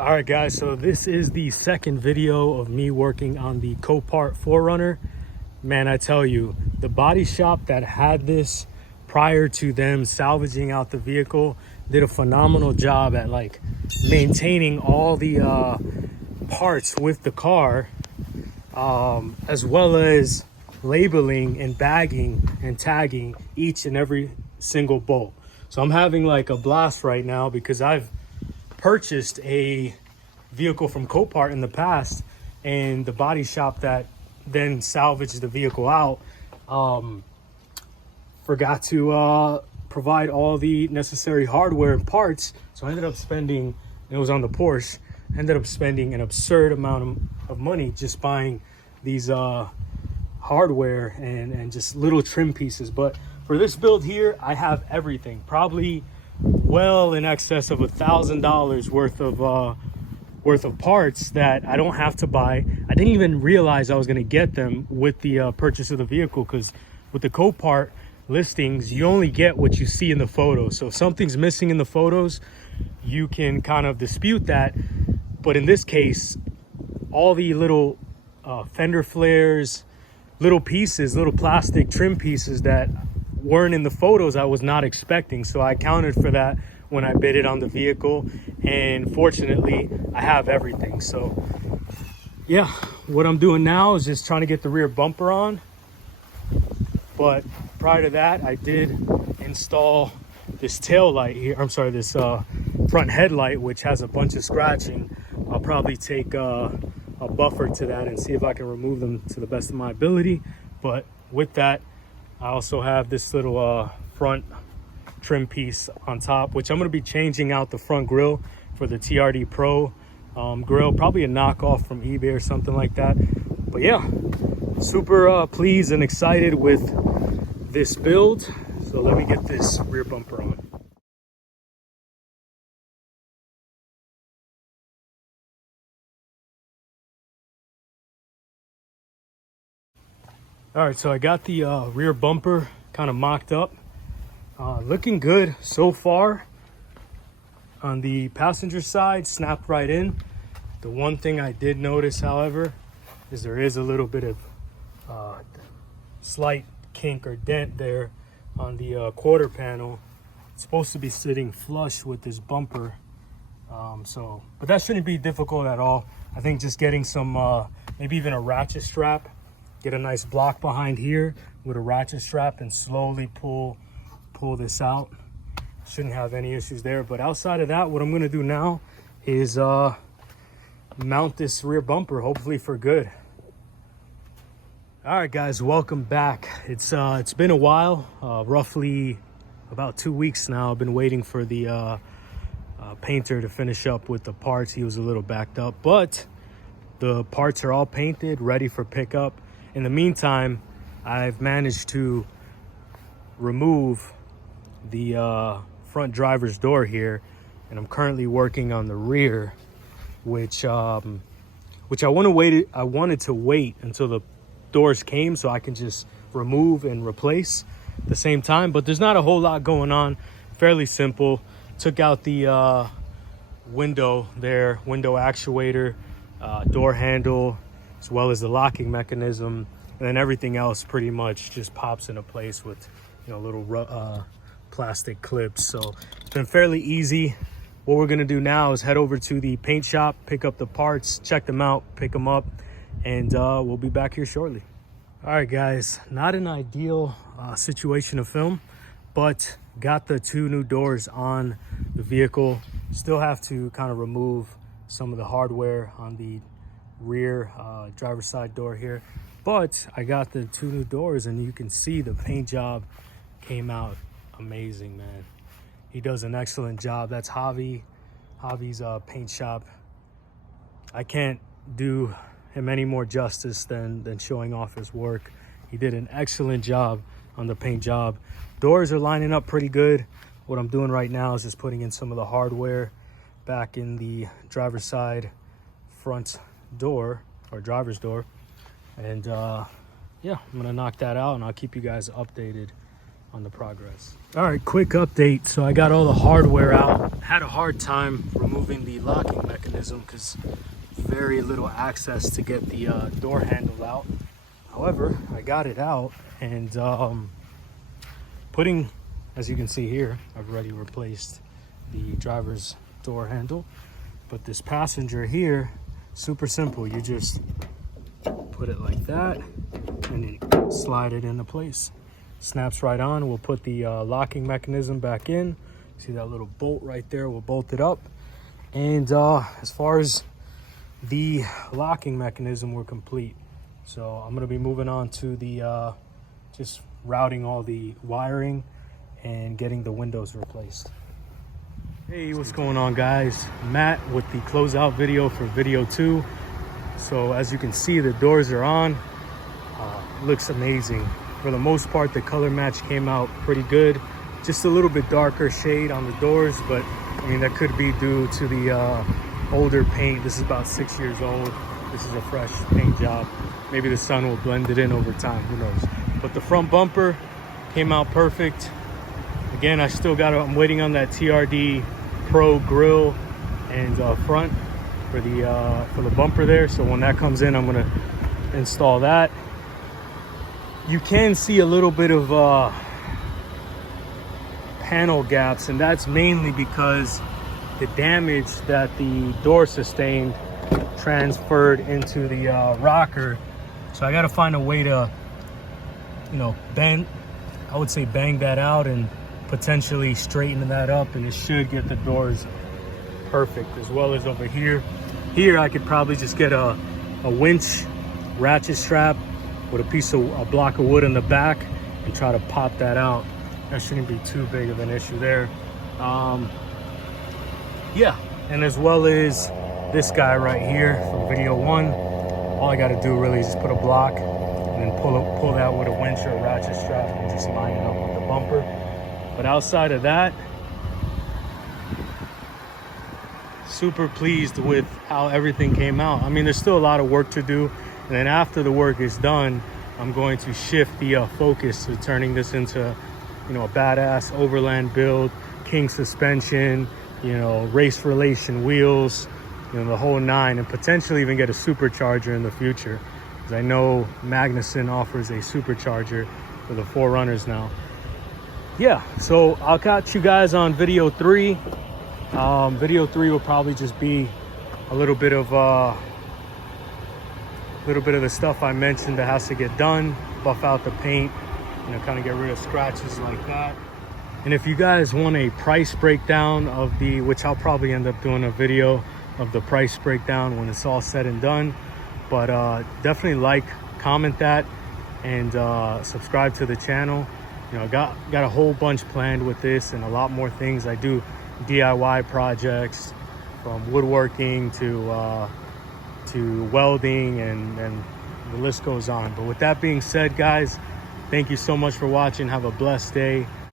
All right, guys, so this is the second video of me working on the Copart 4Runner. Man, I tell you, the body shop that had this prior to them salvaging out the vehicle did a phenomenal job at like maintaining all the parts with the car, as well as labeling and bagging and tagging each and every single bolt. So I'm having like a blast right now because I've purchased a vehicle from Copart in the past, and the body shop that then salvaged the vehicle out forgot to provide all the necessary hardware and parts. So I ended up spending, it was on the Porsche, ended up spending an absurd amount of money just buying these hardware and just little trim pieces. But for this build here, I have everything, probably well in excess of $1,000 worth of parts that I don't have to buy. I didn't even realize I was going to get them with the purchase of the vehicle, because with the Copart listings, you only get what you see in the photos. So if something's missing in the photos, you can kind of dispute that. But in this case, all the little fender flares, little pieces, little plastic trim pieces that weren't in the photos, I was not expecting. So I accounted for that when I bid it on the vehicle, and fortunately I have everything. So yeah, what I'm doing now is just trying to get the rear bumper on. But prior to that, I did install this tail light here, I'm sorry, this front headlight, which has a bunch of scratching. I'll probably take a buffer to that and see if I can remove them to the best of my ability. But with that, I also have this little front trim piece on top, which I'm going to be changing out the front grille for the TRD Pro grill, probably a knockoff from eBay or something like that. But yeah, super pleased and excited with this build. So let me get this rear bumper on. All right, so I got the rear bumper kind of mocked up. Looking good so far. On the passenger side, snapped right in. The one thing I did notice, however, is there is a little bit of slight kink or dent there on the quarter panel. It's supposed to be sitting flush with this bumper. But that shouldn't be difficult at all. I think just getting some, maybe even a ratchet strap, get a nice block behind here with a ratchet strap and slowly pull this out. Shouldn't have any issues there. But outside of that, what I'm going to do now is mount this rear bumper, hopefully for good. All right, guys, welcome back. It's been a while, roughly about 2 weeks now. I've been waiting for the painter to finish up with the parts. He was a little backed up, but the parts are all painted, ready for pickup. In the meantime, I've managed to remove the front driver's door here, and I'm currently working on the rear, which I wanted to wait until the doors came so I can just remove and replace at the same time. But there's not a whole lot going on. Fairly simple. Took out the window actuator, door handle, as well as the locking mechanism, and then everything else pretty much just pops into place with, you know, little plastic clips. So it's been fairly easy. What we're gonna do now is head over to the paint shop, pick up the parts, check them out, pick them up, and we'll be back here shortly. All right, guys, not an ideal situation to film, but got the 2 new doors on the vehicle. Still have to kind of remove some of the hardware on the rear driver's side door here, but I got the 2 new doors, and you can see the paint job came out amazing, man. He does an excellent job. That's Javi's paint shop. I can't do him any more justice than showing off his work. He did an excellent job on the paint job. Doors are lining up pretty good. What I'm doing right now is just putting in some of the hardware back in the driver's side front door, or driver's door, and yeah, I'm gonna knock that out, and I'll keep you guys updated on the progress. All right, quick update. So I got all the hardware out. Had a hard time removing the locking mechanism because very little access to get the door handle out. However, I got it out, and putting, as you can see here, I've already replaced the driver's door handle. But this passenger here, super simple. You just put it like that and then slide it into place. Snaps right on. We'll put the locking mechanism back in. See that little bolt right there? We'll bolt it up. And as far as the locking mechanism, we're complete. So I'm gonna be moving on to the just routing all the wiring and getting the windows replaced. Hey, what's going on, guys? Matt with the closeout video for video 2. So as you can see, the doors are on. Looks amazing. For the most part, the color match came out pretty good. Just a little bit darker shade on the doors, but I mean, that could be due to the older paint. This is about 6 years old. This is a fresh paint job. Maybe the sun will blend it in over time, who knows. But the front bumper came out perfect. Again, I'm waiting on that TRD Pro grill and front for the bumper there. So when that comes in, I'm gonna install that. You can see a little bit of panel gaps, and that's mainly because the damage that the door sustained transferred into the rocker. So I got to find a way to, bang that out and potentially straighten that up, and it should get the doors perfect. As well as over here I could probably just get a winch ratchet strap with a block of wood in the back and try to pop that out. That shouldn't be too big of an issue there. Yeah, and as well as this guy right here from video 1, all I got to do really is just put a block and then pull that with a winch or a ratchet strap and just line it up with the bumper. But outside of that, super pleased with how everything came out. I mean, there's still a lot of work to do. And then after the work is done, I'm going to shift the focus to turning this into, a badass overland build, king suspension, race relation wheels, the whole 9, and potentially even get a supercharger in the future. Because I know Magnuson offers a supercharger for the 4Runners now. Yeah, so I'll catch you guys on video 3. Video 3 will probably just be a little bit of the stuff I mentioned that has to get done, buff out the paint, kind of get rid of scratches like that. And if you guys want a price breakdown of which I'll probably end up doing a video of the price breakdown when it's all said and done, but definitely comment that, and subscribe to the channel. Got a whole bunch planned with this and a lot more things. I do DIY projects from woodworking to welding, and the list goes on. But with that being said, guys, thank you so much for watching. Have a blessed day.